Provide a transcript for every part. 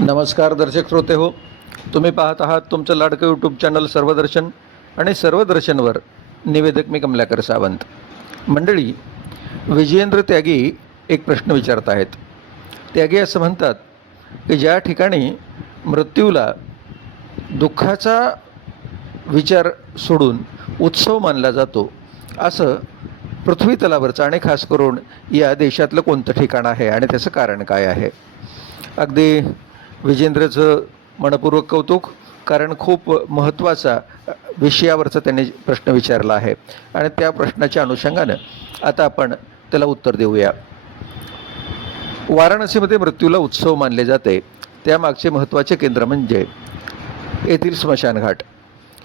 नमस्कार दर्शक श्रोते हो, तुम्ही पाहत आहात तुमचं लाडकं यूट्यूब चॅनल सर्वदर्शन आणि सर्वदर्शनवर निवेदक मी कमलाकर सावंत. मंडळी, विजयेंद्र त्यागी एक प्रश्न विचारत आहेत. त्यागी असं म्हणतात की ज्या ठिकाणी मृत्यूला दुःखाचा विचार सोडून उत्सव मानला जातो, असं पृथ्वी तलावरचं आणि खास करून या देशातलं कोणतं ठिकाण आहे आणि त्याचं कारण काय आहे. अगदी विजेंद्रचं मनपूर्वक कौतुक, कारण खूप महत्त्वाचा विषयावरचा त्यांनी प्रश्न विचारला आहे आणि त्या प्रश्नाच्या अनुषंगानं आता आपण त्याला उत्तर देऊया. वाराणसीमध्ये मृत्यूला उत्सव मानले जाते, त्यामागचे महत्त्वाचे केंद्र म्हणजे येथील स्मशानघाट.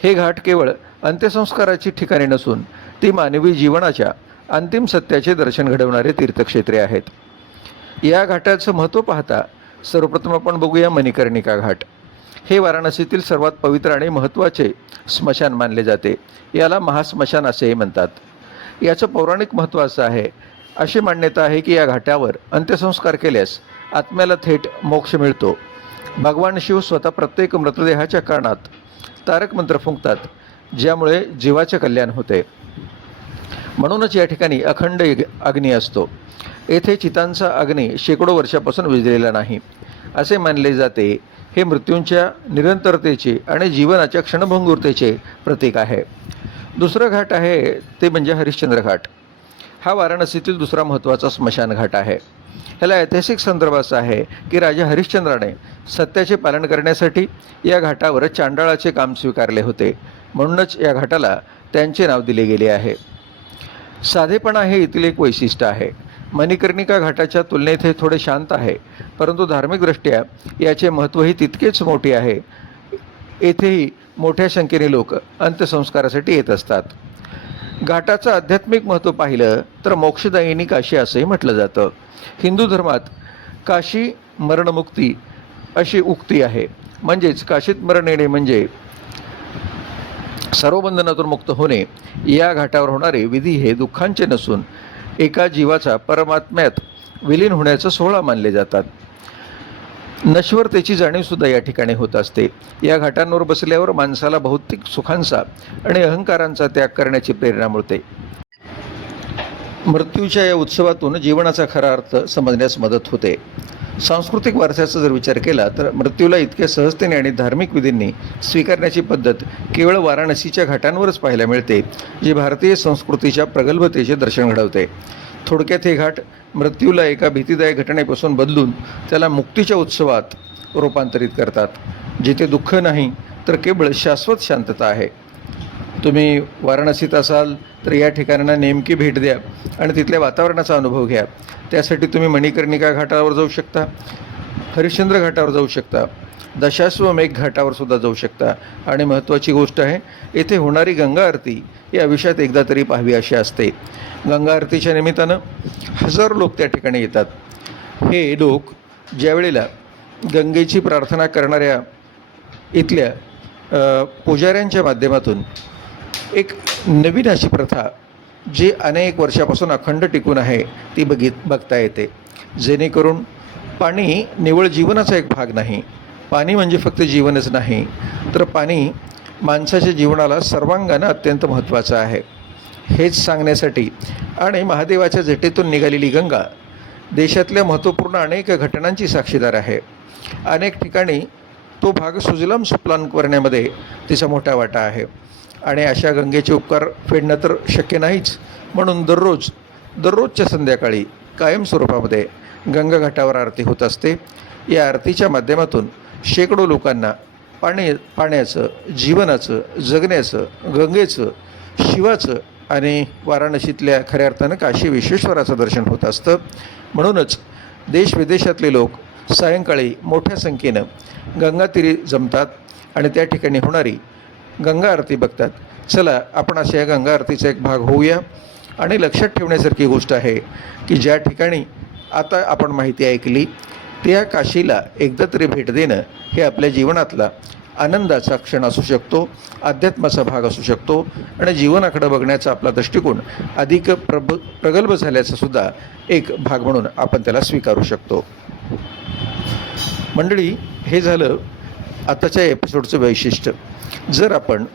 हे घाट केवळ अंत्यसंस्काराची ठिकाणे नसून ती मानवी जीवनाच्या अंतिम सत्याचे दर्शन घडवणारे तीर्थक्षेत्रे आहेत. या घाटाचं महत्त्व पाहता सर्वप्रथम आपण बघूया मणिकर्णिका घाट. हे वाराणसीतील सर्वात पवित्र आणि महत्त्वाचे स्मशान मानले जाते. याला महास्मशान असेही म्हणतात. याचं पौराणिक महत्त्व असं आहे, अशी मान्यता आहे की या घाटावर अंत्यसंस्कार केल्यास आत्म्याला थेट मोक्ष मिळतो. भगवान शिव स्वतः प्रत्येक मृतदेहाच्या कानात तारक मंत्र फुंकतात, ज्यामुळे जीवाचे कल्याण होते. म्हणूनच या ठिकाणी अखंड अग्नी असतो. येथे चितांचा अग्नी शेकडो वर्षापासून विझलेला नाही असे मानले जाते. हे मृत्यूंच्या निरंतरतेचे आणि जीवनाच्या क्षणभंगुरतेचे प्रतीक आहे. दुसरं घाट आहे ते म्हणजे हरिश्चंद्र घाट. हा वाराणसीतील दुसरा महत्त्वाचा स्मशान घाट आहे. ह्याला ऐतिहासिक संदर्भ असा आहे की राजा हरिश्चंद्राने सत्याचे पालन करण्यासाठी या घाटावर चांडाळाचे काम स्वीकारले होते, म्हणूनच या घाटाला त्यांचे नाव दिले गेले आहे. साधेपणा हे इथले एक वैशिष्ट्य आहे. मणिकर्णिका घाटाच्या तुलनेत हे थोडे शांत आहे, परंतु धार्मिकदृष्ट्या याचे महत्त्वही तितकेच मोठे आहे. येथेही मोठ्या संख्येने लोक अंत्यसंस्कारासाठी येत असतात. घाटाचं आध्यात्मिक महत्त्व पाहिलं तर मोक्षदायिनी काशी असंही म्हटलं जातं. हिंदू धर्मात काशी मरणमुक्ती अशी उक्ती आहे. म्हणजेच काशीत मरण येणे म्हणजे सर्व बंधनातून मुक्त होणे. या घाटावर होणारे विधी हे दुःखांचे नसून एका जीवाचा परमात्म्यात विलीन होण्याचा सोहळा मानले जातात. नश्वरतेची जाणीवसुद्धा या ठिकाणी होत असते. या घाटांवर बसल्यावर माणसाला भौतिक सुखांचा आणि अहंकारांचा त्याग करण्याची प्रेरणा मिळते. मृत्यूच्या या उत्सवातून जीवनाचा खरा अर्थ समजण्यास मदत होते. सांस्कृतिक वारशाचा जर विचार केला तर मृत्यूला इतक्या सहजतेने आणि धार्मिक विधींनी स्वीकारण्याची पद्धत केवळ वाराणसीच्या घाटांवरच पाहायला मिळते, जी भारतीय संस्कृतीच्या प्रगल्भतेचे दर्शन घडवते. थोडक्यात हे घाट मृत्यूला एका भीतीदायक घटनेपासून बदलून त्याला मुक्तीच्या उत्सवात रूपांतरित करतात, जिथे दुःख नाही तर केवळ शाश्वत शांतता आहे. तुम्ही वाराणसीत असाल तर या ठिकाणांना नेमकी भेट द्या आणि तिथल्या वातावरणाचा अनुभव घ्या. त्यासाठी तुम्ही मणिकर्णिका घाटावर जाऊ शकता, हरिश्चंद्र घाटावर जाऊ शकता, दशाश्वमेघ घाटावर सुद्धा जाऊ शकता. आणि महत्त्वाची गोष्ट आहे, येथे होणारी गंगा आरती या आयुष्यात एकदा तरी पाहावी अशी असते. गंगा आरतीच्या निमित्तानं हजारो लोक त्या ठिकाणी येतात. हे लोक ज्यावेळेला गंगेची प्रार्थना करणाऱ्या इथल्या पुजाऱ्यांच्या माध्यमातून एक नवीन अशी प्रथा जी अनेक वर्षापासून अखंड टिकून आहे ती बघता येते. जेणेकरून पाणी निव्वळ जीवनाचा एक भाग नाही, पाणी म्हणजे फक्त जीवनच नाही, तर पाणी माणसाच्या जीवनाला सर्वांगानं अत्यंत महत्त्वाचं आहे. हेच सांगण्यासाठी आणि महादेवाच्या जटेतून निघालेली गंगा देशातल्या महत्त्वपूर्ण अनेक घटनांची साक्षीदार आहे. अनेक ठिकाणी तो भाग सुजलाम सुफलाम करण्यामध्ये तिचा मोठा वाटा आहे. आणि अशा गंगेचे उपकार फेडणं तर शक्य नाहीच, म्हणून दररोजच्या संध्याकाळी कायम स्वरूपामध्ये गंगा घाटावर आरती होत असते. या आरतीच्या माध्यमातून शेकडो लोकांना पाण्याचं, जीवनाचं, जगण्याचं, गंगेचं, शिवाचं आणि वाराणसीतल्या खऱ्या अर्थानं काशी विश्वेश्वराचं दर्शन होत असतं. म्हणूनच देशविदेशातले लोक सायंकाळी मोठ्या संख्येनं गंगातीरी जमतात आणि त्या ठिकाणी होणारी गंगा आरती बघतात. चला आपण अशा या गंगा आरतीचा एक भाग होऊया. आणि लक्षात ठेवण्यासारखी गोष्ट आहे की ज्या ठिकाणी आता आपण माहिती ऐकली त्या काशीला एकदा तरी भेट देणं हे आपल्या जीवनातला आनंदाचा क्षण असू शकतो, अध्यात्माचा भाग असू शकतो आणि जीवनाकडे बघण्याचा आपला दृष्टिकोन अधिक प्रगल्भ झाल्याचा सुद्धा एक भाग म्हणून आपण त्याला स्वीकारू शकतो. मंडळी, हे झालं आताच्या एपिसोडचं वैशिष्ट्य. जर आपण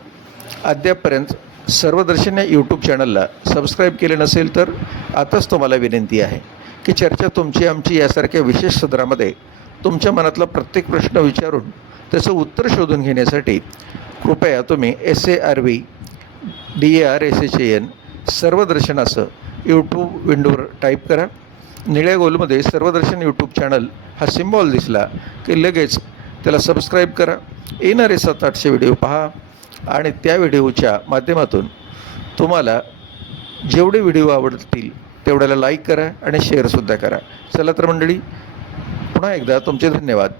अद्यापपर्यंत सर्वदर्शन या यूट्यूब चॅनलला सबस्क्राईब केले नसेल तर आताच तुम्हाला विनंती आहे की चर्चा तुमची आमची यासारख्या विशेष सदरामध्ये तुमच्या मनातला प्रत्येक प्रश्न विचारून त्याचं उत्तर शोधून घेण्यासाठी कृपया तुम्ही SARV DARSHAN सर्वदर्शन असं यूट्यूब विंडोवर टाईप करा. निळ्या गोलमध्ये सर्वदर्शन यूट्यूब चॅनल हा सिम्बॉल दिसला की लगेच त्याला सबस्क्राईब करा. येणारे 700-800 व्हिडिओ पहा आणि त्या व्हिडिओच्या माध्यमातून तुम्हाला जेवढे व्हिडिओ आवडतील तेवढ्याला लाईक करा आणि शेअरसुद्धा करा. चला तर मंडळी, पुन्हा एकदा तुमचे धन्यवाद.